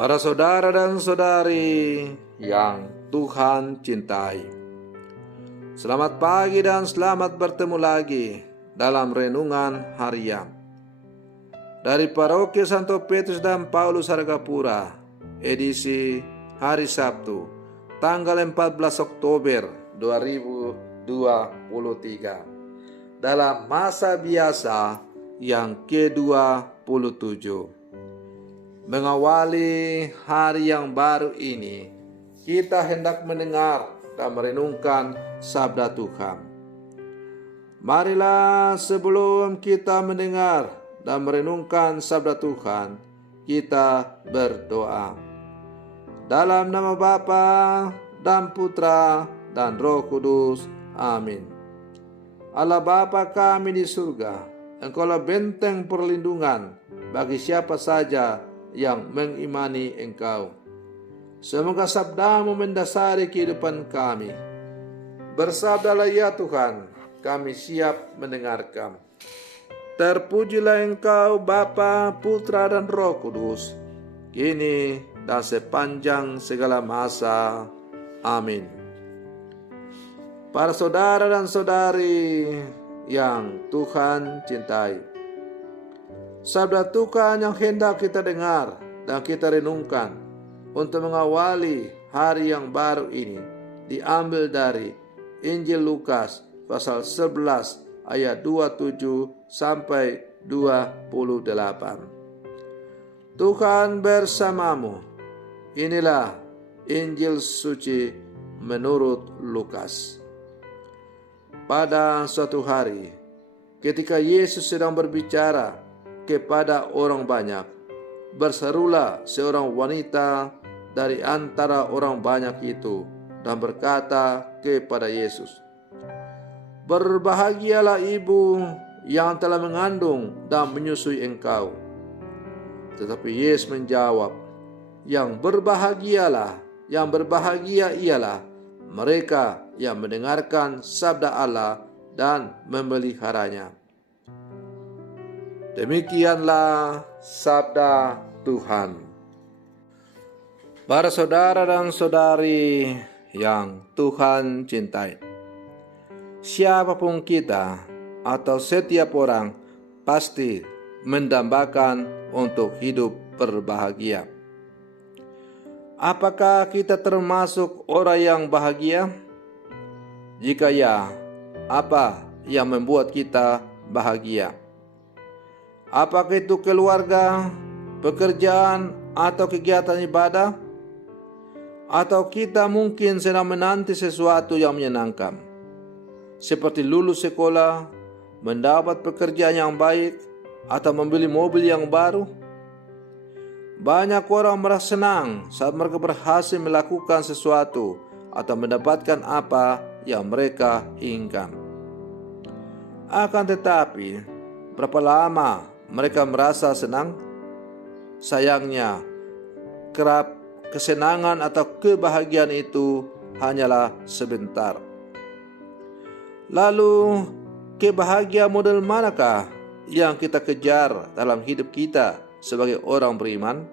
Para saudara dan saudari yang Tuhan cintai, selamat pagi dan selamat bertemu lagi dalam renungan harian dari Paroki Santo Petrus dan Paulus Hargapura, edisi hari Sabtu, tanggal 14 Oktober 2023, dalam masa biasa yang ke-27. Mengawali hari yang baru ini, kita hendak mendengar dan merenungkan sabda Tuhan. Marilah sebelum kita mendengar dan merenungkan sabda Tuhan, kita berdoa. Dalam nama Bapa dan Putra dan Roh Kudus. Amin. Allah Bapa kami di surga, Engkaulah benteng perlindungan bagi siapa saja yang mengimani Engkau. Semoga sabda-Mu mendasari kehidupan kami. Bersabdalah ya Tuhan, kami siap mendengarkan. Terpujilah Engkau Bapa, Putra dan Roh Kudus, kini dan sepanjang segala masa. Amin. Para saudara dan saudari yang Tuhan cintai, sabda Tuhan yang hendak kita dengar dan kita renungkan untuk mengawali hari yang baru ini diambil dari Injil Lukas pasal 11 ayat 27 sampai 28. Tuhan bersamamu. Inilah Injil suci menurut Lukas. Pada suatu hari, ketika Yesus sedang berbicara kepada orang banyak, berserulah seorang wanita dari antara orang banyak itu dan berkata kepada Yesus, "Berbahagialah ibu yang telah mengandung dan menyusui engkau." Tetapi Yesus menjawab, yang berbahagia ialah mereka yang mendengarkan sabda Allah dan memeliharanya. Demikianlah sabda Tuhan. Para saudara dan saudari yang Tuhan cintai, siapapun kita atau setiap orang pasti mendambakan untuk hidup berbahagia. Apakah kita termasuk orang yang bahagia? Jika ya, apa yang membuat kita bahagia? Apakah itu keluarga, pekerjaan, atau kegiatan ibadah? Atau kita mungkin sedang menanti sesuatu yang menyenangkan, seperti lulus sekolah, mendapat pekerjaan yang baik, atau membeli mobil yang baru? Banyak orang merasa senang saat mereka berhasil melakukan sesuatu atau mendapatkan apa yang mereka inginkan. Akan tetapi, berapa lama mereka merasa senang? Sayangnya, kerap kesenangan atau kebahagiaan itu hanyalah sebentar. Lalu, kebahagiaan model manakah yang kita kejar dalam hidup kita sebagai orang beriman?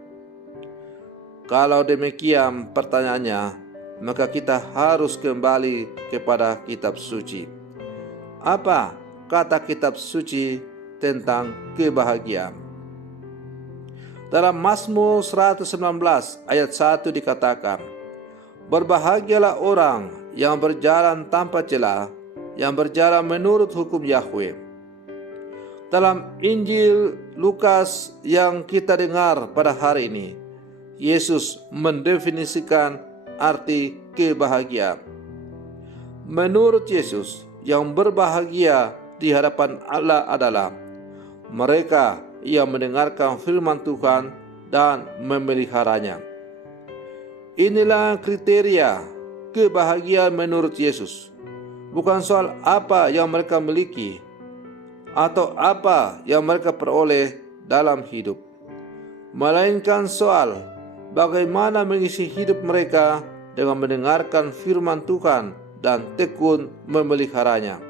Kalau demikian pertanyaannya, maka kita harus kembali kepada kitab suci. Apa kata kitab suci tentang kebahagiaan? Dalam Mazmur 119 ayat 1 dikatakan, "Berbahagialah orang yang berjalan tanpa celah, yang berjalan menurut hukum Yahweh." Dalam Injil Lukas yang kita dengar pada hari ini, Yesus mendefinisikan arti kebahagiaan. Menurut Yesus, yang berbahagia di hadapan Allah adalah mereka yang mendengarkan firman Tuhan dan memeliharanya. Inilah kriteria kebahagiaan menurut Yesus. Bukan soal apa yang mereka miliki atau apa yang mereka peroleh dalam hidup, melainkan soal bagaimana mengisi hidup mereka dengan mendengarkan firman Tuhan dan tekun memeliharanya.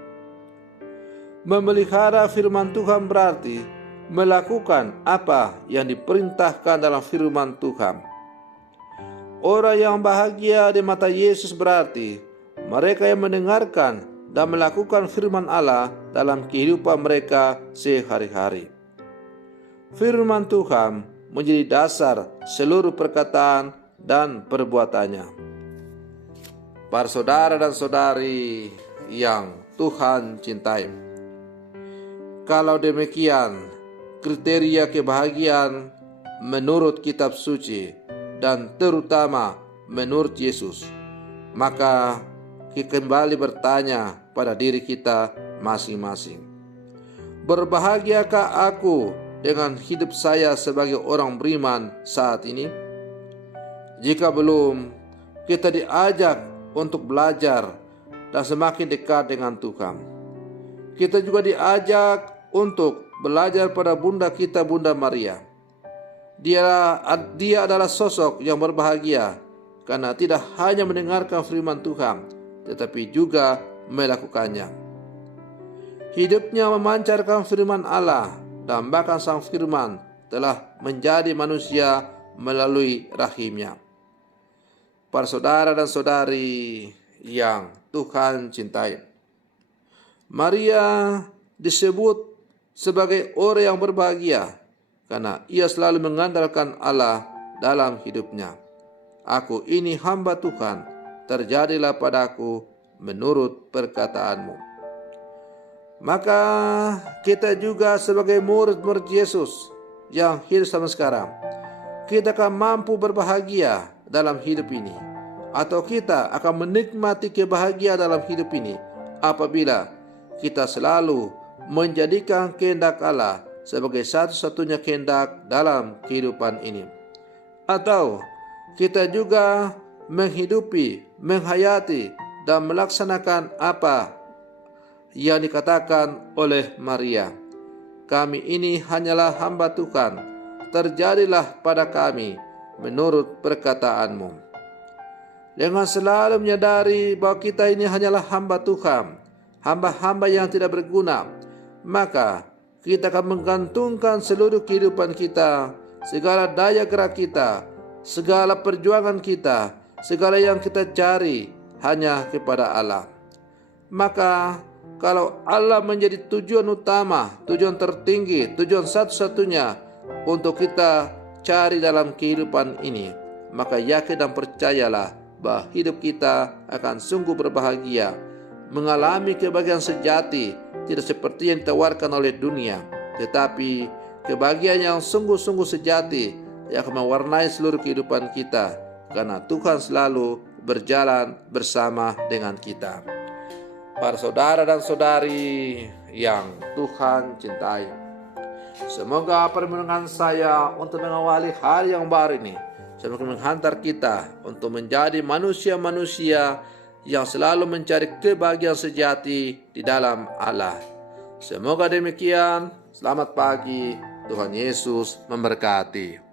Memelihara firman Tuhan berarti melakukan apa yang diperintahkan dalam firman Tuhan. Orang yang bahagia di mata Yesus berarti mereka yang mendengarkan dan melakukan firman Allah dalam kehidupan mereka sehari-hari. Firman Tuhan menjadi dasar seluruh perkataan dan perbuatannya. Para saudara dan saudari yang Tuhan cintai, kalau demikian kriteria kebahagiaan menurut kitab suci dan terutama menurut Yesus, maka kita kembali bertanya pada diri kita masing-masing. Berbahagiakah aku dengan hidup saya sebagai orang beriman saat ini? Jika belum, kita diajak untuk belajar dan semakin dekat dengan Tuhan. Kita juga diajak untuk belajar pada bunda kita, Bunda Maria. Dia adalah sosok yang berbahagia karena tidak hanya mendengarkan firman Tuhan, tetapi juga melakukannya. Hidupnya memancarkan firman Allah, dan bahkan sang firman telah menjadi manusia melalui rahimnya. Para saudara dan saudari yang Tuhan cintai, Maria disebut sebagai orang yang berbahagia karena ia selalu mengandalkan Allah dalam hidupnya. Aku ini hamba Tuhan, terjadilah padaku menurut perkataanmu. Maka kita juga sebagai murid-murid Yesus yang hidup sampai sekarang, kita akan mampu berbahagia dalam hidup ini, atau kita akan menikmati kebahagiaan dalam hidup ini apabila kita selalu menjadikan kehendak Allah sebagai satu-satunya kehendak dalam kehidupan ini. Atau kita juga menghidupi, menghayati, dan melaksanakan apa yang dikatakan oleh Maria. Kami ini hanyalah hamba Tuhan, terjadilah pada kami menurut perkataanmu. Dengan selalu menyadari bahwa kita ini hanyalah hamba Tuhan, hamba-hamba yang tidak berguna, maka kita akan menggantungkan seluruh kehidupan kita, segala daya gerak kita, segala perjuangan kita, segala yang kita cari hanya kepada Allah. Maka kalau Allah menjadi tujuan utama, tujuan tertinggi, tujuan satu-satunya untuk kita cari dalam kehidupan ini, maka yakin dan percayalah bahwa hidup kita akan sungguh berbahagia, mengalami kebahagiaan sejati, tidak seperti yang ditawarkan oleh dunia, tetapi kebahagiaan yang sungguh-sungguh sejati yang akan mewarnai seluruh kehidupan kita, karena Tuhan selalu berjalan bersama dengan kita. Para saudara dan saudari yang Tuhan cintai, semoga permenungan saya untuk mengawali hari yang baru ini semakin menghantar kita untuk menjadi manusia-manusia yang selalu mencari kebahagiaan sejati di dalam Allah. Semoga demikian. Selamat pagi. Tuhan Yesus memberkati.